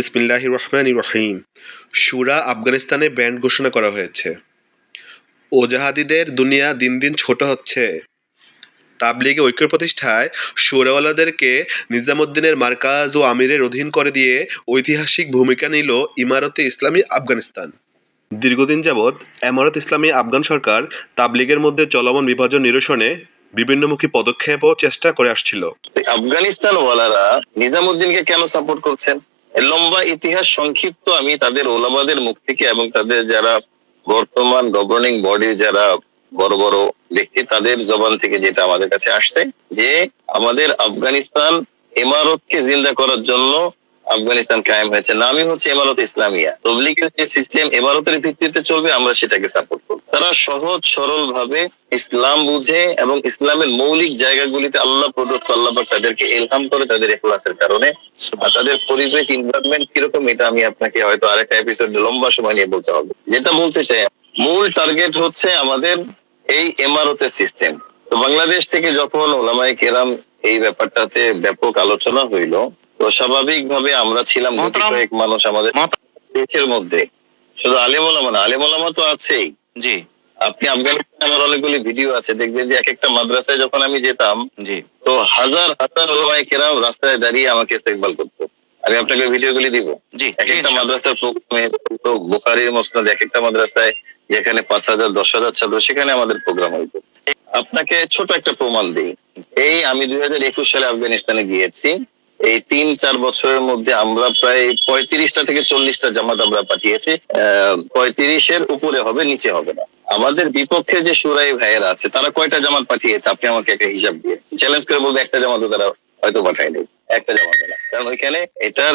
বিসমিল্লাহ রহমান রহিম সুরা আফগানিস্তানে ব্যান্ড ঘোষণা করা হয়েছে। ওজাহাদিদের দুনিয়া দিন দিন ছোট হচ্ছে। তাবলিগে ঐক্য প্রতিষ্ঠায় সুরাওয়ালাদেরকে নিজামুদ্দিনের মার্কাজ ও আমিরের অধীন করে দিয়ে ঐতিহাসিক ভূমিকা নিল ইমারতে ইসলামী আফগানিস্তান। দীর্ঘদিন যাবৎ এমারত ইসলামী আফগান সরকার তাবলিগের মধ্যে চলমান বিভাজন নিরসনে বিভিন্নমুখী পদক্ষেপ ও চেষ্টা করে আসছিল। আফগানিস্তান ওয়ালারা নিজামুদ্দিনকে কেন সাপোর্ট করছেন? লম্বা ইতিহাস সংক্ষিপ্ত আমি তাদের ওলামাদের মুখ থেকে এবং তাদের যারা বর্তমান গভর্নিং বডি যারা বড় বড় ব্যক্তি, তাদের জবান থেকে যেটা আমাদের কাছে আসছে যে আমাদের আফগানিস্তান ইমারতকে জিন্দা করার জন্য আফগানিস্তান কায়েম হয়েছে। নামই হচ্ছে ইমারত ইসলামিয়া। তবলিগের যে সিস্টেম ইমারতের ভিত্তিতে চলবে, আমরা সেটাকে সাপোর্ট করব। তারা সহজ সরল ভাবে ইসলাম বুঝে এবং ইসলামের মৌলিক জায়গাগুলিতে আল্লাহ প্রদত্ত, আল্লাহ তাদেরকে এলহাম করে তাদের এখলাসের কারণে। আর তাদের পরিবেশ ইনভারনমেন্ট কীরকম, এটা আমি আপনাকে হয়তো আরেকটা এপিসোড লম্বা সময় নিয়ে বলতে হবে। যেটা বলতে চাই, মূল টার্গেট হচ্ছে আমাদের এই এমারতের সিস্টেম তো বাংলাদেশ থেকে যখন ওলামাই কেরাম এই ব্যাপারটাতে ব্যাপক আলোচনা হইল তো স্বাভাবিকভাবে আমরা ছিলাম কয়েক মানুষ আমাদের দেশের মধ্যে। শুধু আলেমোলামা না আলেমোলামা তো আছেই। জি। আপনি আফগানিস্তানে আমার অনেকগুলি ভিডিও আছে দেখবেন যে এক একটা মাদ্রাসায় যখন আমি যেতাম জি। তো হাজার হাজার ওলামাই কেরাম রাস্তায় দাঁড়িয়ে আমাকে ইস্তেকবাল করতো। আমি আপনাকে ভিডিওগুলি দিব। এক একটা মাদ্রাসার প্রোগ্রামে বুখারির মসনদ এক একটা মাদ্রাসায় যেখানে পাঁচ হাজার দশ হাজার ছাত্র সেখানে আমাদের প্রোগ্রাম হইতো। আপনাকে ছোট একটা প্রমাণ দিই। এই আমি দুই হাজার একুশ সালে আফগানিস্তানে গিয়েছি। এই তিন, চার বছরের মধ্যে আমরা প্রায় পঁয়ত্রিশটা থেকে চল্লিশটা জামাত আমরা পাঠিয়েছি। পঁয়ত্রিশের উপরে হবে, নিচে হবে না। আমাদের বিপক্ষে যে সুরাই ভাইয়েরা আছে, তারা কয়টা জামাত পাঠিয়েছে? আপনি আমাকে একটা হিসাব দিয়ে। চ্যালেঞ্জ করে বলবে একটা জামাতও তারা হয়তো পাঠায়নি। একটা জামাত না কারণ ওইখানে এটার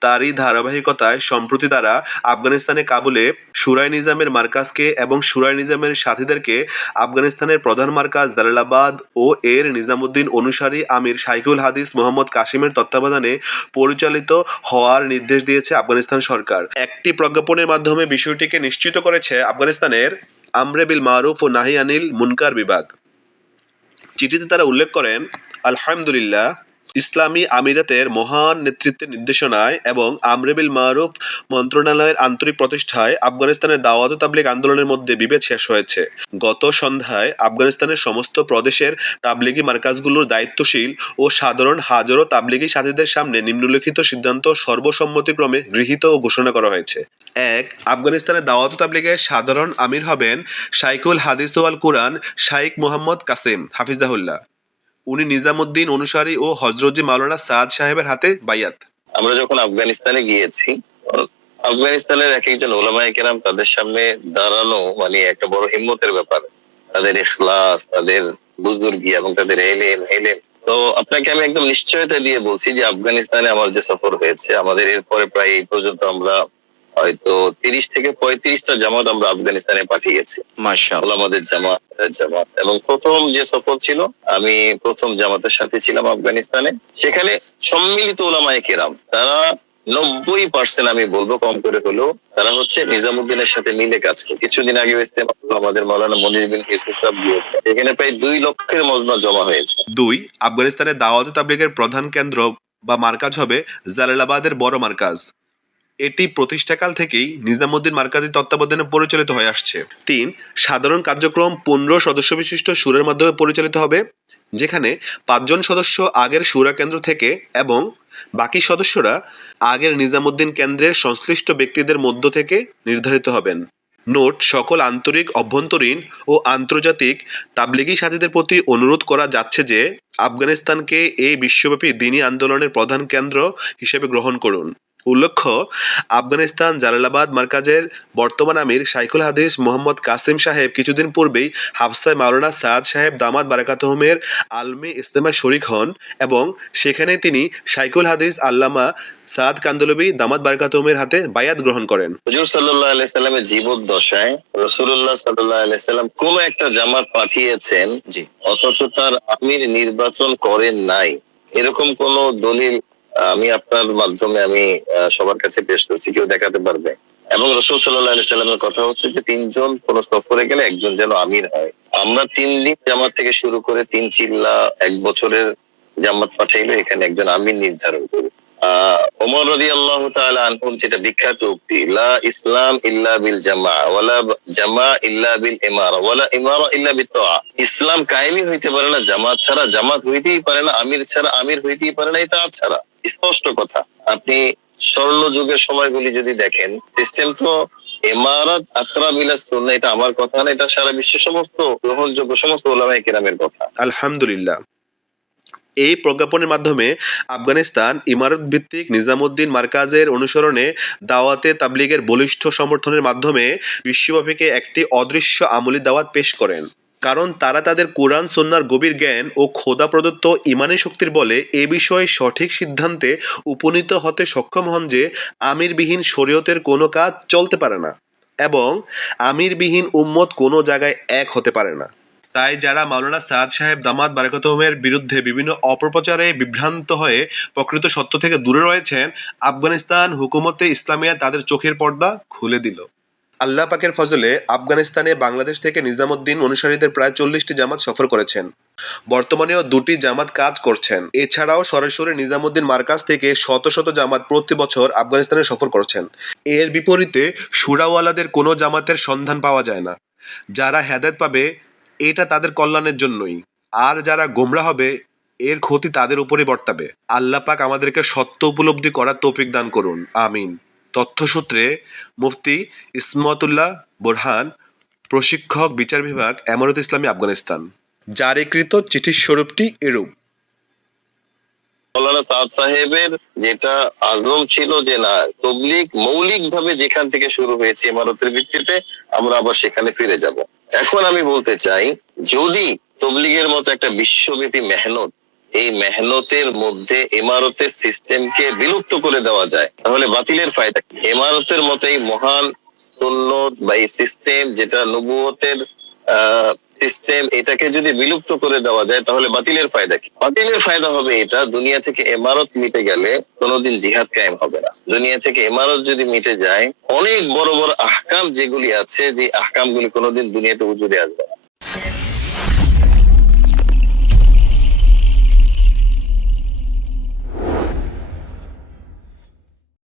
তারই ধারাবাহিকতায় সম্প্রতি তারা আফগানিস্তানে কাবুলে সুরাই নিজামের মার্কাজকে এবং সুরাই নিজামের সাথীদেরকে আফগানিস্তানের প্রধান মার্কাজ দালালাবাদ ও এর নিজামুদ্দিন অনুসারী আমির শাইকুল হাদিস মোহাম্মদ কাশিমের তত্ত্বাবধানে পরিচালিত হওয়ার নির্দেশ দিয়েছে আফগানিস্তান সরকার। একটি প্রজ্ঞাপনের মাধ্যমে বিষয়টিকে নিশ্চিত করেছে আফগানিস্তানের আমরে বিল মারুফ ও নাহি আনিল মুনকার বিভাগ। চিঠিতে তারা উল্লেখ করেন আলহামদুলিল্লাহ ইসলামী আমিরাতের মহান নেতৃত্বের নির্দেশনায় এবং আমরেবিল মারুফ মন্ত্রণালয়ের আন্তরিক প্রতিষ্ঠায় আফগানিস্তানের দাওয়াত ও তাবলিগ আন্দোলনের মধ্যে বিভেদ শেষ হয়েছে। গত সন্ধ্যায় আফগানিস্তানের সমস্ত প্রদেশের তাবলিগি মার্কাজগুলোর দায়িত্বশীল ও সাধারণ হাজারো তাবলিগি সাথীদের সামনে নিম্নলিখিত সিদ্ধান্ত সর্বসম্মতিক্রমে গৃহীত ও ঘোষণা করা হয়েছে। এক, আফগানিস্তানের দাওয়াত তাবলিগের সাধারণ আমির হবেন শাইকুল হাদিস ওয়াল কুরআন শাইখ মোহাম্মদ কাসিম হাফিজাহুল্লাহ। উনি নিজামুদ্দিন অনুসারী ও হজরতজি মাওলানা সাদ সাহেবের হাতে বাইয়াত আমরা যখন আফগানিস্তানে গিয়েছি, আফগানিস্তানের এক একজন ওলামাই কেরাম তাদের সামনে দাঁড়ানো মানে একটা বড় হিম্মতের ব্যাপার। তাদের ইখলাস, তাদের বুজুর্গি এবং তাদের এলেম এলেম। তো আপনাকে আমি একদম নিশ্চয়তা দিয়ে বলছি যে আফগানিস্তানে আমার যে সফর হয়েছে, আমাদের এরপরে প্রায় এই পর্যন্ত আমরা হয়তো তিরিশ থেকে পঁয়ত্রিশটা জামাত আমরা আফগানিস্তানে পাঠিয়েছি। মাশাআল্লাহ। আমাদের জামাত জামাত। এবং প্রথম যে সফর ছিল আমি প্রথম জামাতের সাথে ছিলাম আফগানিস্তানে। সেখানে সম্মিলিত ওলামায়ে কেরাম তারা নব্বই পার্সেন্ট আমি বলব কম করে হলেও তারা হচ্ছে নিজামুদ্দিনের সাথে মিলে কাজ করে। কিছুদিন আগে ইস্তেমা আমাদের মৌলানা মনির বিন ইউসুফ সাহেব এখানে প্রায় দুই লক্ষের মজমা জমা হয়েছে। দুই আফগানিস্তানের দাওয়াত তাবলিগের প্রধান কেন্দ্র বা মার্কাজ হবে জালালাবাদের বড় মার্কাজ। এটি প্রতিষ্ঠাকাল থেকেই নিজামুদ্দিন মার্কাজি তত্ত্বাবধানে পরিচালিত হয়ে আসছে। তিন, সাধারণ কার্যক্রম পনেরো সদস্য বিশিষ্ট সুরের মাধ্যমে পরিচালিত হবে, যেখানে পাঁচজন সদস্য আগের সুরা কেন্দ্র থেকে এবং বাকি সদস্যরা আগের নিজামুদ্দিন কেন্দ্রের সংশ্লিষ্ট ব্যক্তিদের মধ্য থেকে নির্ধারিত হবেন। নোট, সকল আন্তরিক, অভ্যন্তরীণ ও আন্তর্জাতিক তাবলিগি সাথীদের প্রতি অনুরোধ করা যাচ্ছে যে আফগানিস্তানকে এই বিশ্বব্যাপী দিনী আন্দোলনের প্রধান কেন্দ্র হিসেবে গ্রহণ করুন। উল্লেখ্য আফগানিস্তান জালালাবাদ মার্কাজের বর্তমান আমির শাইখুল হাদিস মোহাম্মদ কাসিম সাহেব কিছুদিন পূর্বেই হাফসায় মাওলানা সাদ সাহেব দামাদ বারাকাতহমের আলমে ইস্তেমায় শরিক হন এবং সেখানে তিনি শাইখুল হাদিস আল্লামা সাদ কান্দলবি দামাদ বারাকাতহমের হাতে বায়াত গ্রহণ করেন। হুজুর সাল্লাহ আলাইসাল্লামের জীবদ্দশায় রসুল্লাহ সাল্লাহ আলাইসাল্লাম কোন একটা জামাত পাঠিয়েছেন জি। অথচ তার আমির নির্বাচন করেন নাই। এরকম কোন দলিল আমি আপনার মাধ্যমে আমি সবার কাছে পেশ করছি কেউ দেখাতে পারবে। এবং রসুল সাল্লাহ আলি সাল্লামের কথা হচ্ছে যে, তিনজন কোন সফরে গেলে একজন যেন আমির হয়। আমরা তিন দিন জামাত থেকে শুরু করে তিন চিল্লা এক বছরের জামাত পাঠাইলে এখানে একজন আমির নির্ধারণ আহ ওমর রদি আল্লাহ আনহুর যেটা বিখ্যাত উক্তি, লা ইসলাম ইল্লা বিল জামা, ওয়ালা জামা ইল্লা বিল ওয়ালা ইল্লা ইসলাম কায়েমই হইতে পারে না, জামাত ছাড়া জামাত হইতেই পারে না, আমির ছাড়া আমির হইতেই পারে না ছাড়া। স্পষ্ট কথা। আপনি স্বর্ণ যুগের সময়গুলি যদি দেখেন, সিস্টেম তো এমারাত আকরা বিলাস এটা আমার কথা না, এটা সারা বিশ্বের সমস্ত গ্রহণযোগ্য সমস্ত ওলামায়ে কেরামের কথা। আলহামদুলিল্লাহ। এই প্রজ্ঞাপনের মাধ্যমে আফগানিস্তান ইমারত ভিত্তিক নিজামুদ্দিন মার্কাজের অনুসরণে দাওয়াতে তাবলিগের বলিষ্ঠ সমর্থনের মাধ্যমে বিশ্বব্যাপীকে একটি অদৃশ্য আমলি দাওয়াত পেশ করেন। কারণ তারা তাদের কোরআন সন্ন্যার গভীর জ্ঞান ও খোদা প্রদত্ত ইমানি শক্তির বলে এ বিষয়ে সঠিক সিদ্ধান্তে উপনীত হতে সক্ষম হন যে আমিরবিহীন শরীয়তের কোনো কাজ চলতে পারে না এবং আমিরবিহীন উম্মত কোনো জায়গায় এক হতে পারে না। তাই যারা মাওলানা সাদ সাহেব দামাত বারাকতহমের বিরুদ্ধে বিভিন্ন অপপ্রচারে বিভ্রান্ত হয়ে প্রকৃত সত্য থেকে দূরে রয়েছেন, আফগানিস্তান হুকুমতে ইসলামিয়া তাদের চোখের পর্দা খুলে দিল। আল্লাহ পাকের ফজলে আফগানিস্তানে বাংলাদেশ থেকে নিজামুদ্দিন অনুসারীদের প্রায় চল্লিশটি জামাত সফর করেছেন। বর্তমানেও দুটি জামাত কাজ করছেন। এছাড়াও সরাসরি নিজামুদ্দিন মার্কাজ থেকে শত শত জামাত প্রতি বছর আফগানিস্তানে সফর করেছেন। এর বিপরীতে সুরাওয়ালাদের কোনো জামাতের সন্ধান পাওয়া যায় না। যারা হেদায়ত পাবে এটা তাদের কল্যাণের জন্যই। আর যারা গোমরা হবে, এর ক্ষতি তাদের উপরে বর্তাবে। আল্লাহ পাক আমাদেরকে সত্য উপলব্ধি করার তৌফিক দান করুন। আমিন। তথ্যসূত্রে মুফতি ইসমতুল্লাহ বোরহান, প্রশিক্ষক, বিচার বিভাগ, এমারত ইসলামী, আফগানিস্তান। জারিকৃত চিঠির স্বরূপটি এরূপ। মৌলানা সাদ সাহেবের যেটা আজম ছিল যে না, তবলিগ মৌলিক ভাবে যেখান থেকে শুরু হয়েছে ইমারতের ভিত্তিতে, আমরা আবার সেখানে ফিরে যাব। এখন আমি বলতে চাই, যদি তবলিগের মতো একটা বিশ্বব্যাপী মেহনত, এই মেহনতের মধ্যে এমারতের সিস্টেমকে বিলুপ্ত করে দেওয়া যায়, তাহলে বাতিলের ফায়দা কি? ইমারতের মতো এই মহান সুন্নত বা এই সিস্টেম যেটা নবুয়তের সিস্টেম এটাকে যদি বিলুপ্ত করে দেওয়া যায়, তাহলে বাতিলের ফায়দা কি বাতিলের ফায়দা হবে এটা, দুনিয়া থেকে এমারত মিটে গেলে কোনোদিন জিহাদ কায়েম হবে না দুনিয়া থেকে এমারত যদি মিটে যায়, অনেক বড় বড় আহকাম যেগুলি আছে, যে আহকাম গুলি কোনোদিন দুনিয়াতে উজুদে আসবে না।